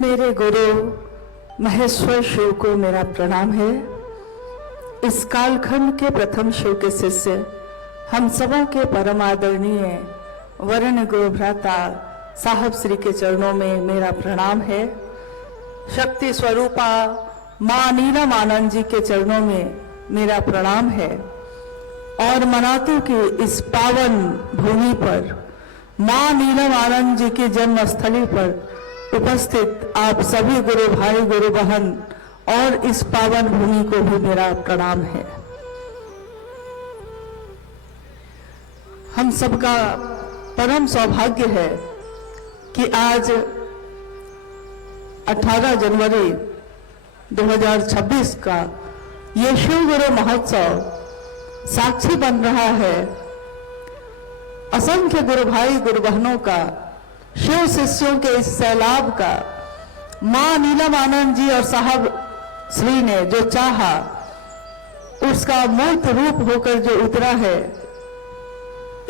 मेरे गुरु महेश्वर शिव को मेरा प्रणाम है। इस कालखंड के प्रथम शिव के शिष्य हम सबों के परम आदरणीय वरण गुरु भ्राता साहब श्री के चरणों में मेरा प्रणाम है। शक्ति स्वरूपा मां नीलम आनंद जी के चरणों में मेरा प्रणाम है। और मनातू की इस पावन भूमि पर मां नीलम आनंद जी की जन्मस्थली पर उपस्थित आप सभी गुरु भाई गुरु बहन और इस पावन भूमि को भी मेरा प्रणाम है। हम सबका परम सौभाग्य है कि आज 18 जनवरी 2026 का ये शिव गुरु महोत्सव साक्षी बन रहा है असंख्य गुरु भाई गुरु बहनों का, शिव शिष्यों के इस सैलाब का। मां नीलम आनंद जी और साहब श्री ने जो चाहा उसका मूर्त रूप होकर जो उतरा है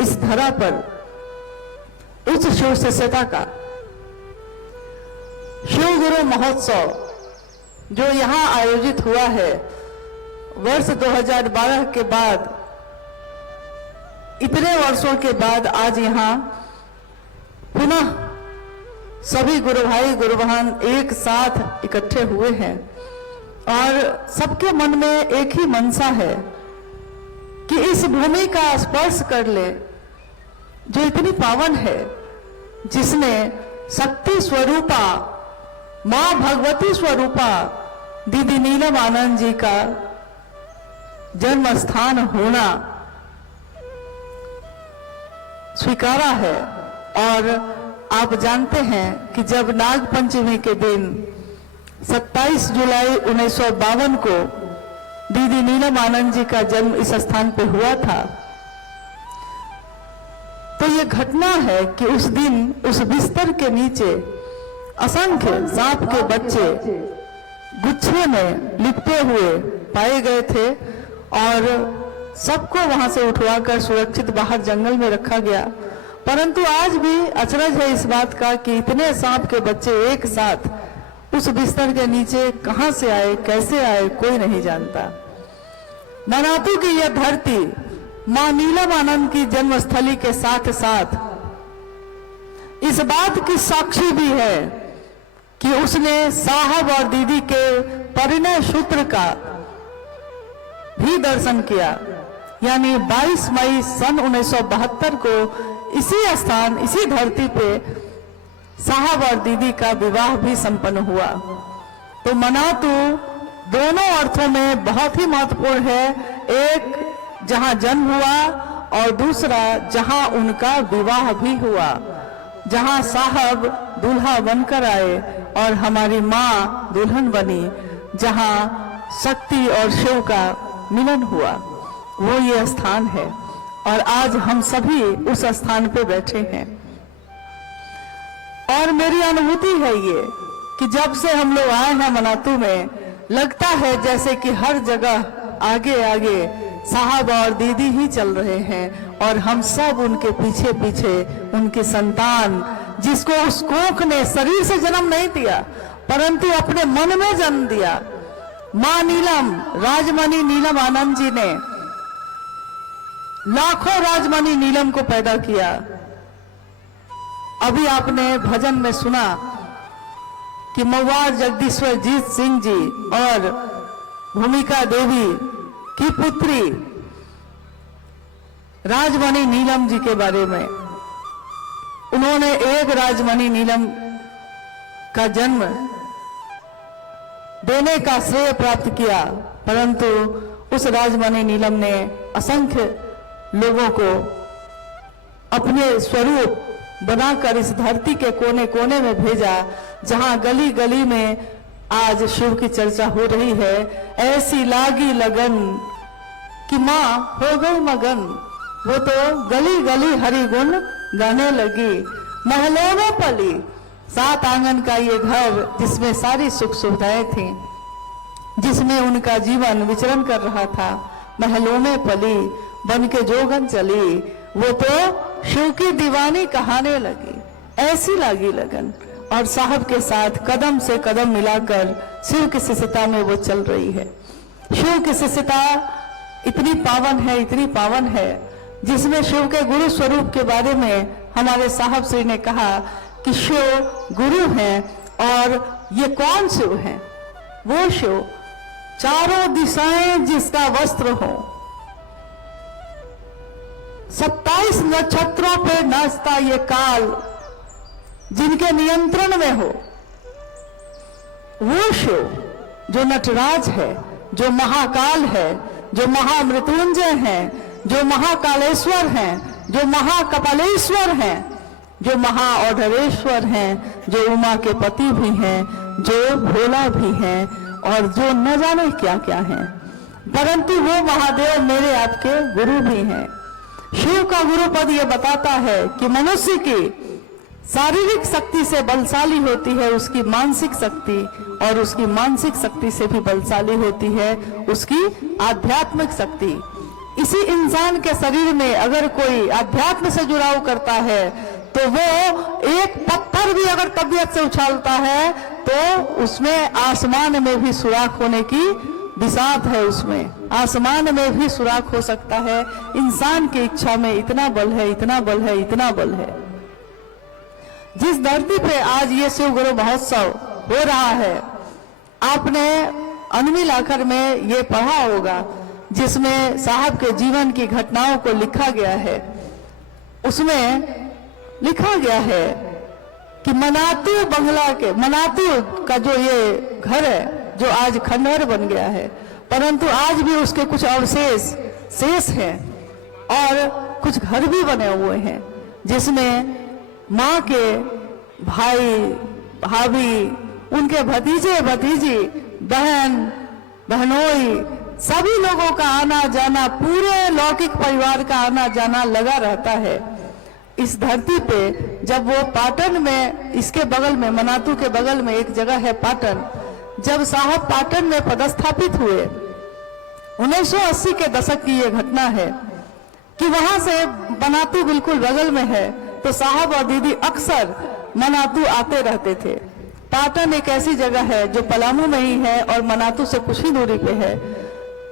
इस धरा पर, उच्च शिव शिष्यता का शिव गुरु महोत्सव जो यहां आयोजित हुआ है वर्ष 2012 के बाद, इतने वर्षों के बाद आज यहां पुनः सभी गुरु भाई गुरु बहन एक साथ इकट्ठे हुए हैं और सबके मन में एक ही मनसा है कि इस भूमि का स्पर्श कर ले जो इतनी पावन है, जिसने शक्ति स्वरूपा मां भगवती स्वरूपा दीदी नीलम आनंद जी का जन्म स्थान होना स्वीकारा है। और आप जानते हैं कि जब नाग पंचमी के दिन 27 जुलाई 1952 को दीदी नीलम आनंद जी का जन्म इस स्थान पर हुआ था, तो ये घटना है कि उस दिन उस बिस्तर के नीचे असंख्य सांप के बच्चे गुच्छे में लिपटे हुए पाए गए थे और सबको वहां से उठवाकर सुरक्षित बाहर जंगल में रखा गया। परंतु आज भी अचरज है इस बात का कि इतने सांप के बच्चे एक साथ उस बिस्तर के नीचे कहां से आए, कैसे आए, कोई नहीं जानता। मनातू की यह धरती मां नीलम आनंद की जन्मस्थली के साथ साथ इस बात की साक्षी भी है कि उसने साहब और दीदी के परिणय सूत्र का भी दर्शन किया। यानी 22 मई सन 1972 को इसी स्थान, इसी धरती पे साहब और दीदी का विवाह भी संपन्न हुआ। तो मनातू दोनों अर्थों में बहुत ही महत्वपूर्ण है, एक जहां जन्म हुआ और दूसरा जहां उनका विवाह भी हुआ, जहां साहब दूल्हा बनकर आए और हमारी मां दुल्हन बनी, जहां शक्ति और शिव का मिलन हुआ, वो ये स्थान है। और आज हम सभी उस स्थान पे बैठे हैं और मेरी अनुभूति है ये कि जब से हम लोग आए हैं मनातू में, लगता है जैसे कि हर जगह आगे आगे साहब और दीदी ही चल रहे हैं और हम सब उनके पीछे पीछे उनकी संतान, जिसको उस कोख ने शरीर से जन्म नहीं दिया परंतु अपने मन में जन्म दिया। मां नीलम राजमणि नीलम आनंद जी ने लाखों राजमणि नीलम को पैदा किया। अभी आपने भजन में सुना कि मवार जगदीश्वर जीत सिंह जी और भूमिका देवी की पुत्री राजमणि नीलम जी के बारे में। उन्होंने एक राजमणि नीलम का जन्म देने का श्रेय प्राप्त किया, परंतु उस राजमणि नीलम ने असंख्य लोगों को अपने स्वरूप बनाकर इस धरती के कोने कोने में भेजा, जहां गली गली में आज शिव की चर्चा हो रही है। ऐसी लागी लगन कि मां हो गई मगन, वो तो गली गली हरि गुण गाने लगी। महलों में पली 7 आंगन का ये घर, जिसमें सारी सुख सुविधाएं थी, जिसमें उनका जीवन विचरण कर रहा था। महलों में पली बन के जोगन चली, वो तो शिव की दीवानी कहाने लगी। ऐसी लागी लगन और साहब के साथ कदम से कदम मिलाकर शिव की शिष्यता में वो चल रही है। शिव की शिष्यता इतनी पावन है, जिसमें शिव के गुरु स्वरूप के बारे में हमारे साहब श्री ने कहा कि शिव गुरु हैं, और ये कौन शिव हैं? वो शिव चारों दिशाएं जिसका वस्त्र हो, 27 नक्षत्रों पे नाचता ये काल जिनके नियंत्रण में हो, वो शिव जो नटराज है, जो महाकाल है, जो महामृत्युंजय हैं, जो महाकालेश्वर हैं, जो महाकपालेश्वर हैं, जो महाऔढ़वेश्वर हैं, जो उमा के पति भी हैं, जो भोला भी हैं, और जो न जाने क्या क्या हैं, परंतु वो महादेव मेरे आपके गुरु भी हैं। शिव का गुरु पद ये बताता है कि मनुष्य की शारीरिक शक्ति से बलशाली होती है उसकी मानसिक शक्ति, और उसकी मानसिक शक्ति से भी बलशाली होती है उसकी आध्यात्मिक शक्ति। इसी इंसान के शरीर में अगर कोई अध्यात्म से जुड़ाव करता है तो वो एक पत्थर भी अगर तबीयत से उछालता है तो उसमें आसमान में भी सुराख होने की बिसात है, उसमें आसमान में भी सुराख हो सकता है। इंसान की इच्छा में इतना बल है, इतना बल है, इतना बल है। जिस धरती पे आज ये शिव गुरु महोत्सव हो रहा है, आपने अनमिल आखर में ये पढ़ा होगा, जिसमें साहब के जीवन की घटनाओं को लिखा गया है। उसमें लिखा गया है कि मनातू का जो ये घर है, जो आज खंडहर बन गया है, परंतु आज भी उसके कुछ अवशेष शेष हैं, और कुछ घर भी बने हुए हैं, जिसमें माँ के भाई भाभी, उनके भतीजे भतीजी, बहन बहनोई, सभी लोगों का आना जाना, पूरे लौकिक परिवार का आना जाना लगा रहता है इस धरती पे। जब वो पाटन में, इसके बगल में, मनातू के बगल में एक जगह है पाटन, जब साहब पाटन में पदस्थापित हुए, 1980 के दशक की ये घटना है कि वहां से मनातू बिल्कुल बगल में है, तो साहब और दीदी अक्सर मनातू आते रहते थे। पाटन एक ऐसी जगह है जो पलामू में ही है और मनातू से कुछ ही दूरी पे है।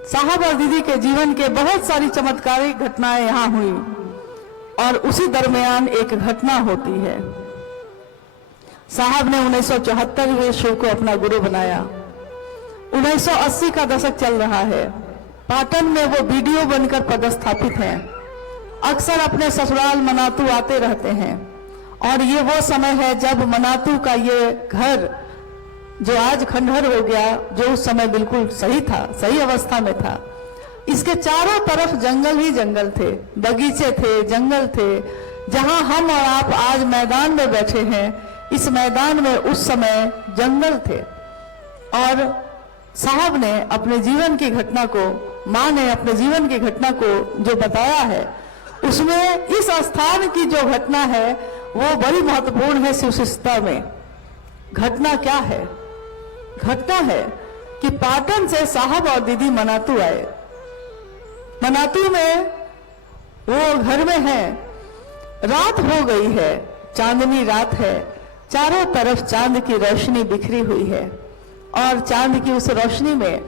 साहब और दीदी के जीवन के बहुत सारी चमत्कारिक घटनाएं यहाँ हुई, और उसी दरमियान एक घटना होती है। साहब ने 1974 में शिव को अपना गुरु बनाया। 1980 का दशक चल रहा है। पाटन में वो बीडीओ बनकर पदस्थापित हैं। अक्सर अपने ससुराल मनातू आते रहते हैं, और ये वो समय है जब मनातू का ये घर जो आज खंडहर हो गया, जो उस समय बिल्कुल सही था, सही अवस्था में था। इसके चारों तरफ जंगल ही जंगल थे, बगीचे थे, जंगल थे। जहां हम और आप आज मैदान में बैठे हैं, इस मैदान में उस समय जंगल थे। और साहब ने अपने जीवन की घटना को, माँ ने अपने जीवन की घटना को जो बताया है, उसमें इस स्थान की जो घटना है वो बड़ी महत्वपूर्ण है शिव शिष्यता में। घटना क्या है? घटना है कि पाटन से साहब और दीदी मनातू आए। मनातू में वो घर में है, रात हो गई है, चांदनी रात है, चारों तरफ चांद की रोशनी बिखरी हुई है, और चांद की उस रोशनी में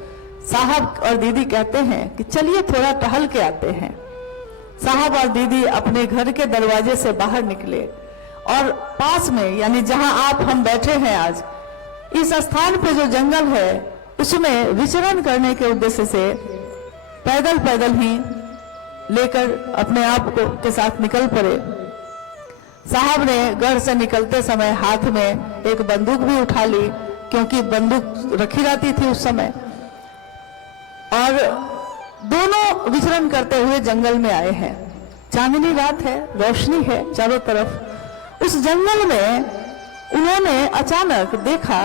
साहब और दीदी कहते हैं कि चलिए थोड़ा टहल के आते हैं। साहब और दीदी अपने घर के दरवाजे से बाहर निकले, और पास में, यानी जहां आप हम बैठे हैं आज, इस स्थान पे जो जंगल है उसमें विचरण करने के उद्देश्य से पैदल पैदल ही लेकर अपने आप को के साथ निकल पड़े। साहब ने घर से निकलते समय हाथ में एक बंदूक भी उठा ली, क्योंकि बंदूक रखी रहती थी उस समय, और दोनों विचरण करते हुए जंगल में आए हैं। चांदनी रात है, रोशनी है चारों तरफ। उस जंगल में उन्होंने अचानक देखा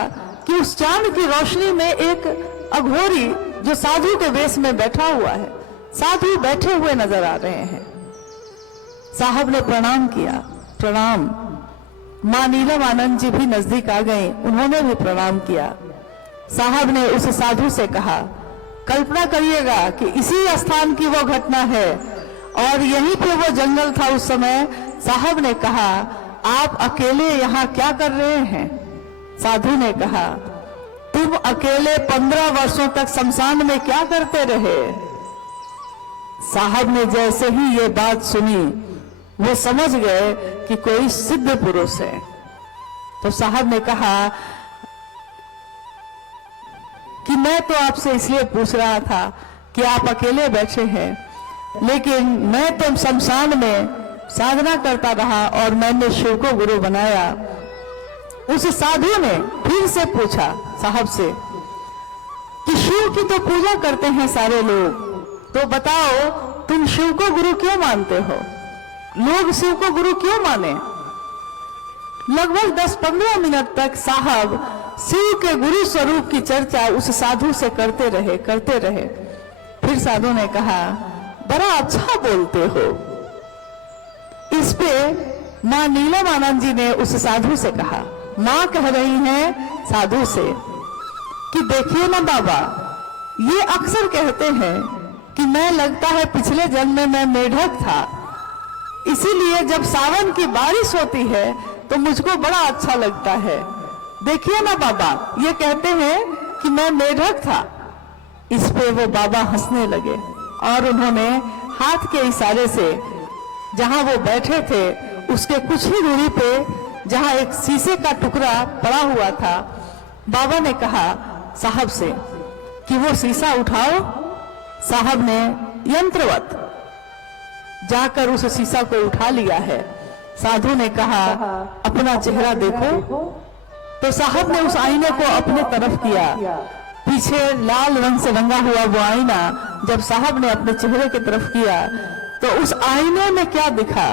कि उस चांद की रोशनी में एक अघोरी जो साधु के वेश में बैठा हुआ है, साधु बैठे हुए नजर आ रहे हैं। साहब ने प्रणाम किया। प्रणाम। मां नीलम आनंद जी भी नजदीक आ गए, उन्होंने भी प्रणाम किया। साहब ने उस साधु से कहा, कल्पना करिएगा कि इसी स्थान की वो घटना है, और यहीं पे वो जंगल था उस समय। साहब ने कहा, आप अकेले यहाँ क्या कर रहे हैं? साधु ने कहा, तुम अकेले 15 वर्षों तक शमशान में क्या करते रहे? साहब ने जैसे ही ये बात सुनी, वो समझ गए कि कोई सिद्ध पुरुष है। तो साहब ने कहा कि मैं तो आपसे इसलिए पूछ रहा था कि आप अकेले बैठे हैं, लेकिन मैं तो शमशान में साधना करता रहा और मैंने शिव को गुरु बनाया। उस साधु ने फिर से पूछा साहब से कि शिव की तो पूजा करते हैं सारे लोग, तो बताओ तुम शिव को गुरु क्यों मानते हो? लोग शिव को गुरु क्यों माने? लगभग 10-15 मिनट तक साहब शिव के गुरु स्वरूप की चर्चा उस साधु से करते रहे। फिर साधु ने कहा, बड़ा अच्छा बोलते हो। इस पे मां नीलमानंद जी ने उस साधु से कहा, मां कह रही हैं साधु से कि देखिए ना बाबा, ये अक्सर कहते हैं कि मैं लगता है पिछले जन्म में मैं मेढक था, इसीलिए जब सावन की बारिश होती है तो मुझको बड़ा अच्छा लगता है। देखिए ना बाबा, ये कहते हैं कि मैं मेढक था। इस पे वो बाबा हंसने लगे और उन्होंने हाथ के इशारे से जहां वो बैठे थे उसके कुछ ही दूरी पे जहां एक शीशे का टुकड़ा पड़ा हुआ था, बाबा ने कहा साहब से कि वो शीशा उठाओ। साहब ने यंत्रवत जाकर उस शीशा को उठा लिया है। साधु ने कहा, अपना चेहरा देखो। तो साहब ने उस आईने को अपने तरफ किया। पीछे लाल रंग से रंगा हुआ वो आईना जब साहब ने अपने चेहरे की तरफ किया तो उस आईने में क्या दिखा?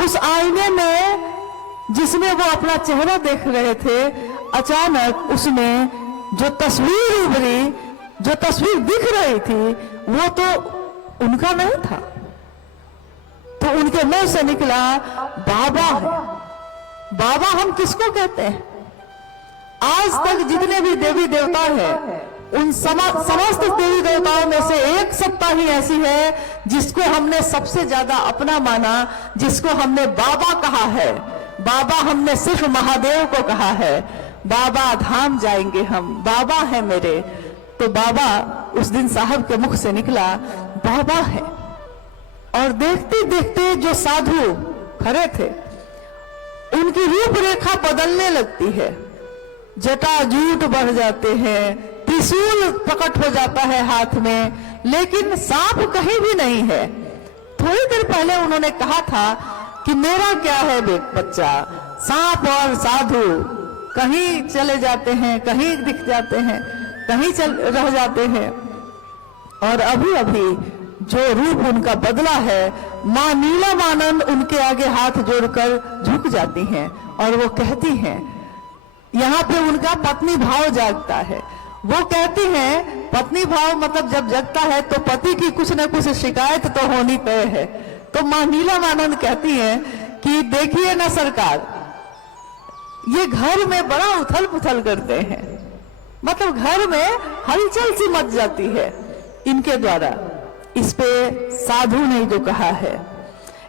उस आईने में जिसमें वो अपना चेहरा देख रहे थे, अचानक उसमें जो तस्वीर उभरी, जो तस्वीर दिख रही थी, वो तो उनका नहीं था। तो उनके मुंह से निकला, बाबा है। बाबा हम किसको कहते हैं? आज तक जितने भी देवी देवता हैं, उन समस्त देवी देवताओं में से एक सत्ता ही ऐसी है जिसको हमने सबसे ज्यादा अपना माना, जिसको हमने बाबा कहा है। बाबा हमने सिर्फ महादेव को कहा है, बाबा धाम जाएंगे हम, बाबा है मेरे। तो बाबा उस दिन साहब के मुख से निकला, बाबा है। और देखते देखते जो साधु खड़े थे उनकी रूपरेखा बदलने लगती है। जटाजूट बढ़ जाते हैं, त्रिशूल प्रकट हो जाता है हाथ में, लेकिन सांप कहीं भी नहीं है। थोड़ी देर पहले उन्होंने कहा था कि मेरा क्या है बच्चा, सांप और साधु कहीं चले जाते हैं, कहीं दिख जाते हैं, कहीं रह जाते हैं। और अभी अभी जो रूप उनका बदला है, मां नीलमानंद उनके आगे हाथ जोड़कर झुक जाती हैं और वो कहती हैं, यहाँ पे उनका पत्नी भाव जागता है। वो कहती हैं, पत्नी भाव मतलब जब जगता है तो पति की कुछ न कुछ शिकायत तो होनी तय है। तो मां नीलमानंद कहती हैं कि देखिए ना सरकार, ये घर में बड़ा उथल पुथल करते हैं, मतलब घर में हलचल सी मच जाती है इनके द्वारा। इस पे साधु ने जो कहा है,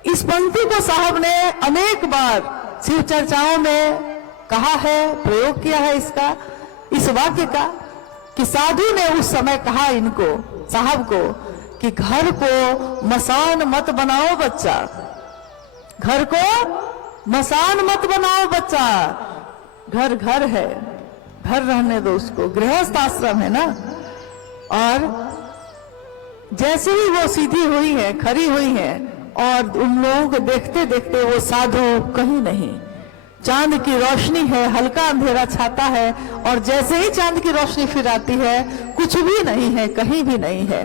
इस पंक्ति को साहब ने अनेक बार शिव चर्चाओं में कहा है, प्रयोग किया है इसका, इस वाक्य का, कि साधु ने उस समय कहा इनको, साहब को, कि घर को मसान मत बनाओ बच्चा, घर को मसान मत बनाओ बच्चा, घर घर है, घर रहने दो उसको, गृहस्थ आश्रम है ना। और जैसे ही वो सीधी हुई है, खड़ी हुई है, और उन लोगों को देखते देखते वो साधु कहीं नहीं, चांद की रोशनी है, हल्का अंधेरा छाता है, और जैसे ही चांद की रोशनी फिर आती है, कुछ भी नहीं है, कहीं भी नहीं है।